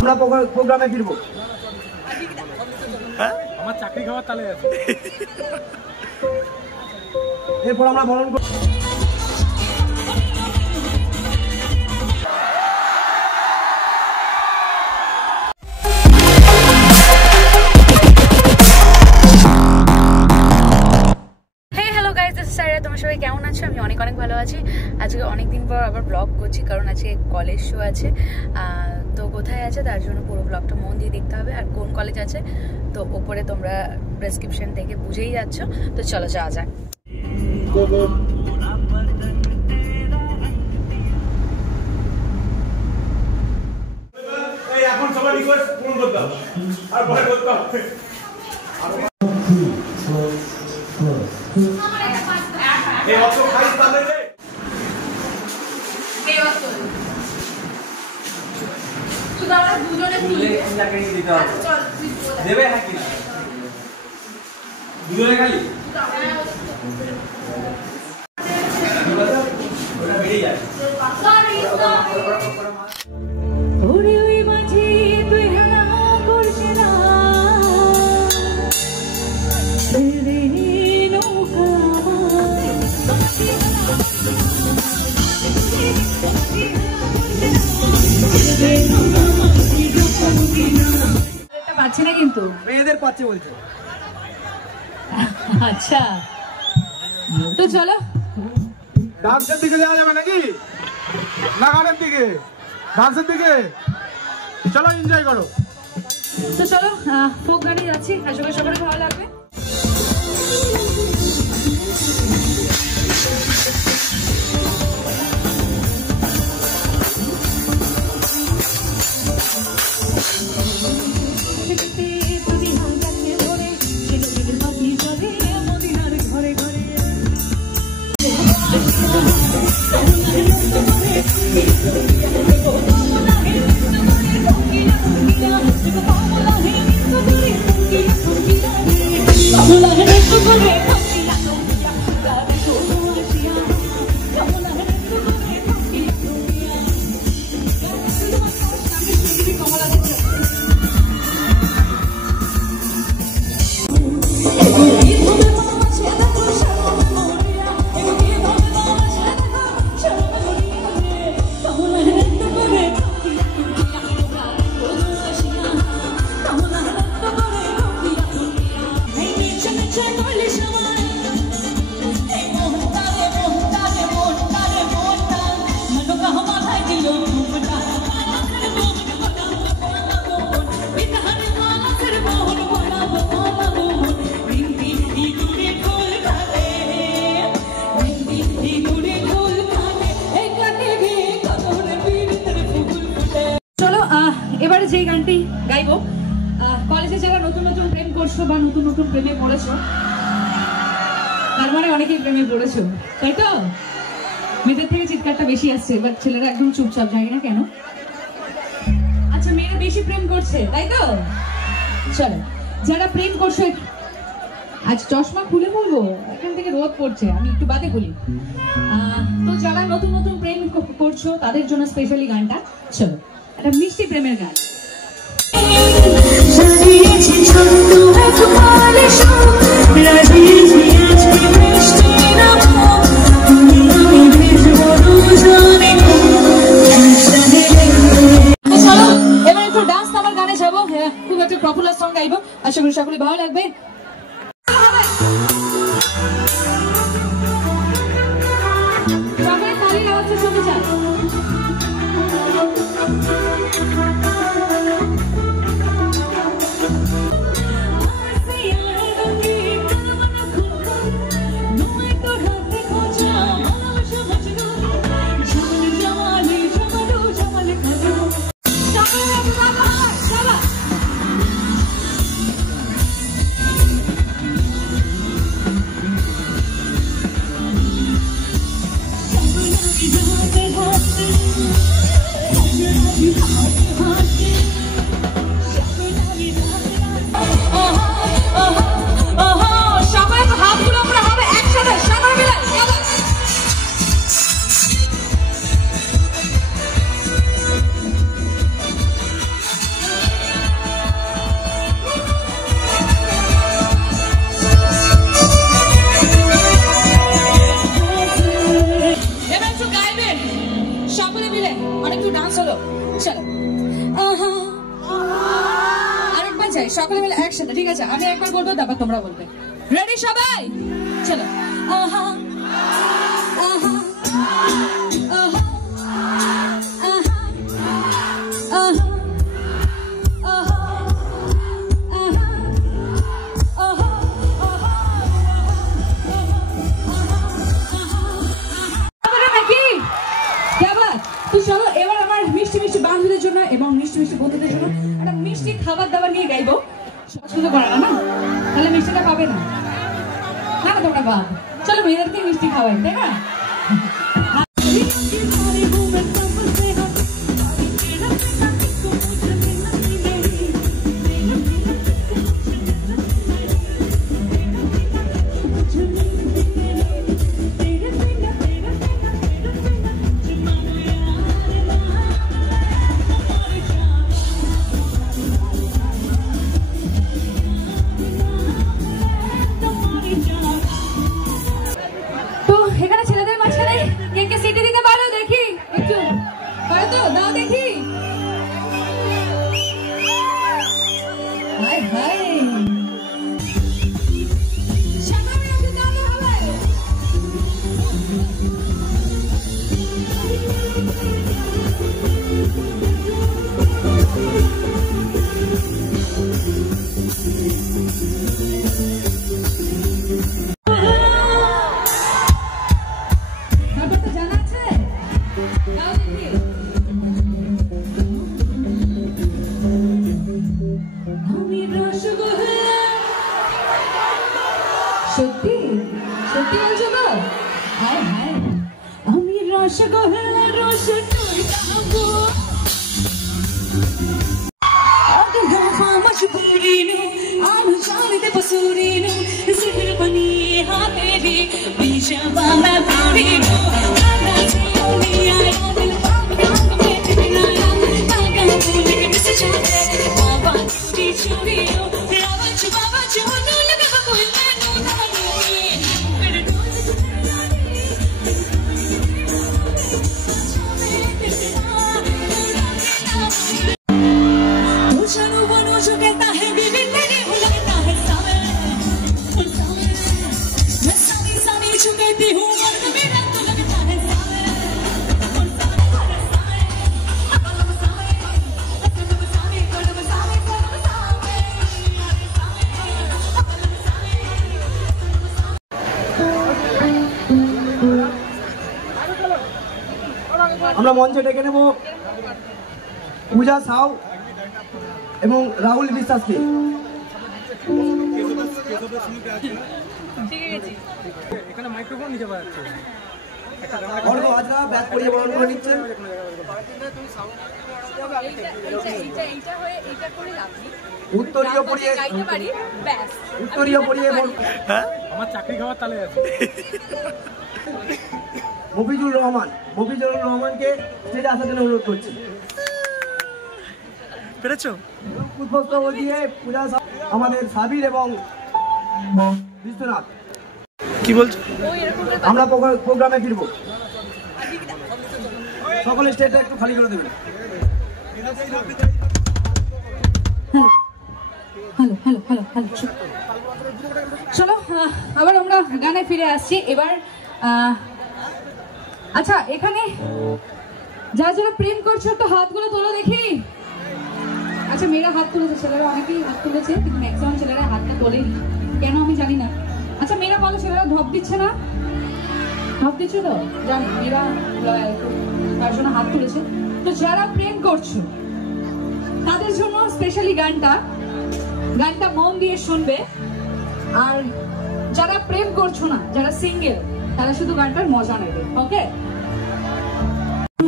আমরা প্রোগ্রামে ফিরবো। আমার চাকরি খাওয়ার তালে আছে। এরপর আমরা বরণ করব। তোমরা সবাই কেমন আছো? আমি অনেক ভালো আছি। আজকে অনেকদিন পর আবার ব্লগ করছি, কারণ আজকে কলেজ শো আছে। তো কোথায় আছে তার জন্য পুরো ব্লগটা মন দিয়ে দেখতে হবে। আর কোন কলেজ আছে তো ওপরে তোমরা প্রেসক্রিপশন থেকে বুঝেই যাচ্ছ। তো চলো যাওয়া যাক। এখন সবার রিকোয়েস্ট পূরণ করতে হবে আর ভয় করতে হবে। এই অত খাই তাহলে এই অত শুধু আমরা দুজনে তুলে এটাকে দিতে হবে। চল দেবে নাকি না দুজনে খালি ওটা বেরিয়ে যায়। সরি ওরে ওই মাঝি তুই হানা করছিস না রে নৌকা পাচ্ছে না, কিন্তু মেয়েদের পাচ্ছে বলছে। আচ্ছা তো চলো ডান্সের দিকে যাওয়া যাবে নাকি না গানের দিকে? ডান্সের দিকে চলো, এনজয় করো। তো চলো ফোক গানে যাচ্ছি, আশা করি সবারই ভালো লাগবে। এবারে যে গানটি গাইবো, কলেজে যারা নতুন প্রেম করছো বা নতুন প্রেমে পড়েছো, তার মানে অনেকেই প্রেমে পড়েছো, তাই তো? মেয়েদের থেকে চিৎকারটা বেশি আসছে, বাট ছেলেরা একদম চুপচাপ, জানি না কেন। আচ্ছা, মেয়েরা বেশি প্রেম করছে, তাই তো? চলো, যারা প্রেম করছো, আজ চশমা খুলে বলবো, এখান থেকে রোদ পড়ছে, আমি একটু বাদে বলি। তো যারা নতুন প্রেম করছো তাদের জন্য স্পেশালি গানটা। চলো, একটা মিষ্টি প্রেমের গান। চলো এবার একটু ডান্স নামার গানে যাবো। খুব একটা পপুলার সং গাইবো, আশা করি সকলে ভালো লাগবে। সবাই তালি আওয়াজে শুনতে চাই। সকলে মিলে একসাথে, ঠিক আছে? আমি একবার বলবো, তারপর তোমরা বলবে। রেডি সবাই? চলো। আহা আহা আহা আহা এবং মিষ্টি মিষ্টি বন্ধুদের জন্য একটা মিষ্টি খাবার দাবার নিয়ে গাইবো। পছন্দ করে না, তাহলে মিষ্টিটা পাবে না। না না তোমরা বাদ, চলো মেয়েদেরকে মিষ্টি খাওয়াই, তাই না? সত্যি সত্যি বলছো তো? হায় হায়, আমি রসগোল্লা রস খাবো, मजबूरीनु आनु जाने पसूरीनु सिर बनी हाँ तेरी बीचा बाला तारीनु आगा चोली आया दिल पांग में दिलाया आगा बोले के मिस जाते बाबा चोरी चोरी हो बाबा चोरी लगा कोई मैनू ना ये मेरे डोले जो कहता है बीबी तेरी हो लगता है सावे मैं सारी सारी जो कहती हूँ मर्द मेरा तो लगता है सावे আমরা মঞ্চে ডেকে নেব পূজা সাউ এবং রাহুল বিশ্বাসকে। এখানে মাইক্রোফোন নিতে পারছে অর্ঘ হাজরা ব্যাক করিয়ে বরণ করে নিচ্ছেন। উত্তরীয় পরিয়ে আমার চাকরি খাওয়ার তালে আছে। মফিজুর রহমানকে স্টেজে আসার জন্য অনুরোধ করছি। পুষ্পস্তবক দিয়ে পূজা আমাদের সাবির এবং বিশ্বনাথ কি বলছো? আমরা প্রোগ্রামে ফিরবো। সকলে স্টেজটা একটু খালি করে দেবেন। হ্যালো হ্যালো হ্যালো হ্যালো চলো আবার আমরা গানে ফিরে আসছি এবার। আচ্ছা এখানে যারা যারা প্রেম করছো একটু হাতগুলো তোলো দেখি। আচ্ছা মেয়েরা হাত তুলেছে, ছেলেরা অনেকেই হাত তুলেছে, কিন্তু ম্যাক্সিমাম ছেলেরা হাতটা তোলেনি, কেন আমি জানি না। আচ্ছা মেয়েরা বলো, ছেলেরা ধপ দিচ্ছে না? ধপ দিচ্ছে তো জানি, মেয়েরা তার জন্য হাত তুলেছে। তো যারা প্রেম করছো তাদের জন্য স্পেশালি গানটা মন দিয়ে শুনবে। আর যারা প্রেম করছো না, যারা সিঙ্গেল, তারা শুধু গানটার মজা নেবে। ওকে?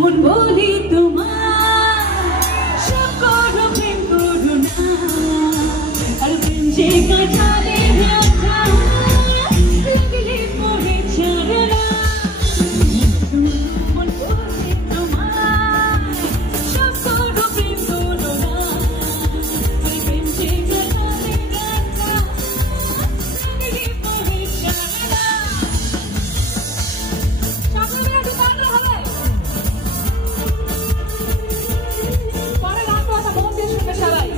মন বলি তোমার সব করো প্রেম করো না, আর প্রেম যে কাটালে রাখা লাগলে পরে ছাড়ে না। মন বলি তোমার সব করো প্রেম করো না, আর প্রেম যে কাটালে রাখা লাগলে পরে ছাড়ে না। সকলে একটু গান হবে। পরে রাখো, মন দিয়ে শুনবে সবাই।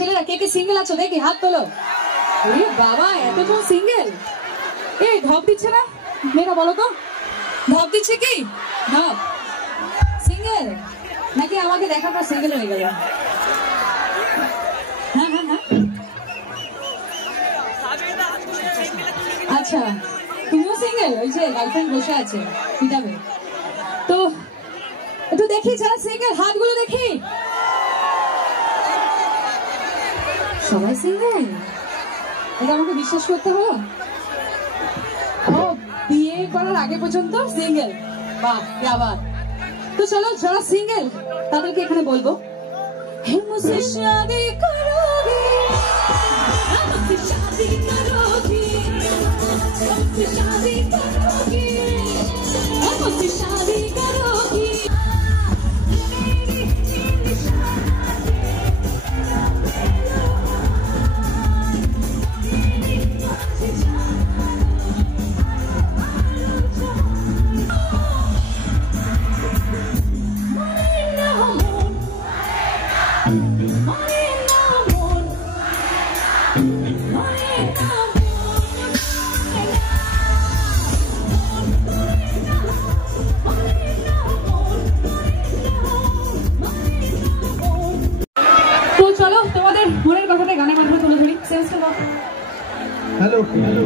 ছেলেরা কে কে সিঙ্গেল আছো দেখি হাত তোলো। ওরে বাবা এতজন সিঙ্গেল। এই ঢপ দিচ্ছে না মেয়েরা বলো তো, ঢপ দিচ্ছে কি? ঢপ সিঙ্গেল নাকি আমাকে দেখার পর সিঙ্গেল হয়ে গেল? হ্যাঁ হ্যাঁ হ্যাঁ আচ্ছা তুমিও সিঙ্গেল? ওই যে গার্লফ্রেন্ড বসে আছে পিটাবে তো একটু দেখি যারা সিঙ্গেল হাতগুলো দেখি। সবাই সিঙ্গেল? এটা আমাকে বিশ্বাস করতে হলো? ও বিয়ে করার আগে পর্যন্ত সিঙ্গেল? বাহ কি আবার। তো চলো যারা সিঙ্গেল তাদেরকে এখানে বলবো হে মুঝে শাদি করোগে, মুঝে শাদি করোগে, मुझसे शादी करोगी, मुझसे शादी करोगी। মনের কথাটা গানের মাধ্যমে তুলে ধরি। হ্যালো হ্যালো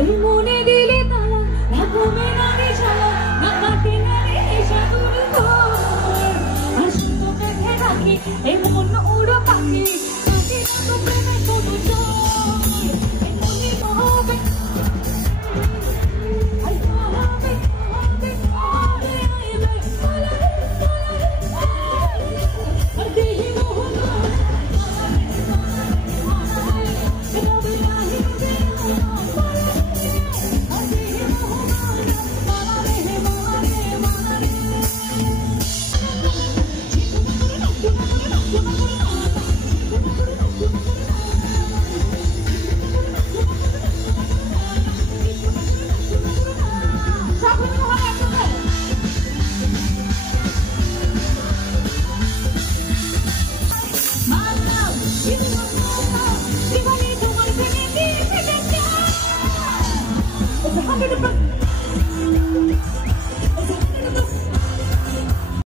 এই মনে দিলে তালা না কমে না রে ঝালা না কাটে না রে সাগর ঘর আর শুধু দেখে রাখি এই মন উড়ো পাখি কাটে না তো প্রেমে কোনো জল এই মনে হবে আই হবে হবে হবে আইবে আর দেহি মোহন It's 100%.